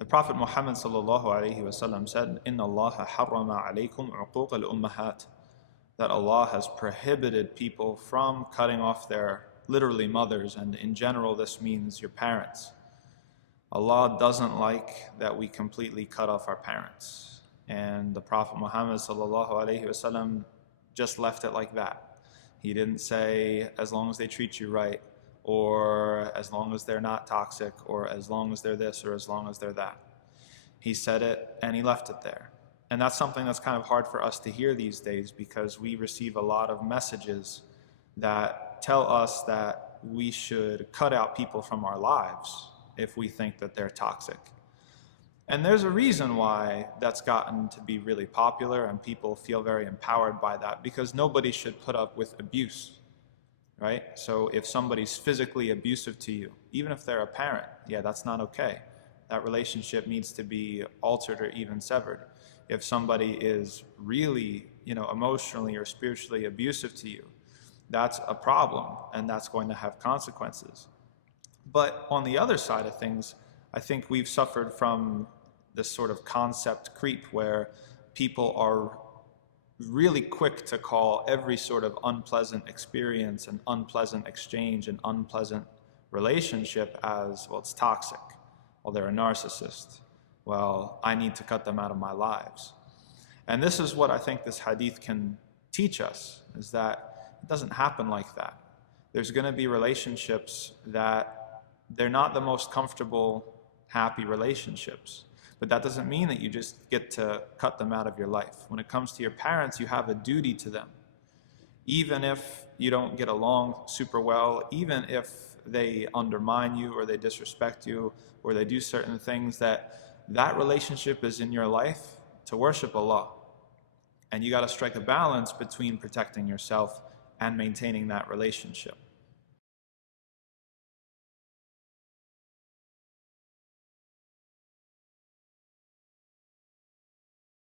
The Prophet Muhammad sallallahu alaihi wasallam said, "Inna Allah harrama alaykum uquq al-ummahat," that Allah has prohibited people from cutting off their literally mothers, and in general this means your parents. Allah doesn't like that we completely cut off our parents. And the Prophet Muhammad sallallahu alaihi wasallam just left it like that. He didn't say, as long as they treat you right, or as long as they're not toxic, or as long as they're this, or as long as they're that. He said it and he left it there. And that's something that's kind of hard for us to hear these days, because we receive a lot of messages that tell us that we should cut out people from our lives if we think that they're toxic. And there's a reason why that's gotten to be really popular and people feel very empowered by that, because nobody should put up with abuse, right? So if somebody's physically abusive to you, even if they're a parent, yeah, that's not okay. That relationship needs to be altered or even severed. If somebody is really, emotionally or spiritually abusive to you, that's a problem and that's going to have consequences. But on the other side of things, I think we've suffered from this sort of concept creep where people are really quick to call every sort of unpleasant experience and unpleasant exchange and unpleasant relationship as, well, it's toxic. Well, they're a narcissist. Well, I need to cut them out of my lives. And this is what I think this hadith can teach us, is that it doesn't happen like that. There's going to be relationships that they're not the most comfortable, happy relationships. But that doesn't mean that you just get to cut them out of your life. When it comes to your parents, you have a duty to them. Even if you don't get along super well, even if they undermine you or they disrespect you or they do certain things, that relationship is in your life to worship Allah. And you got to strike a balance between protecting yourself and maintaining that relationship.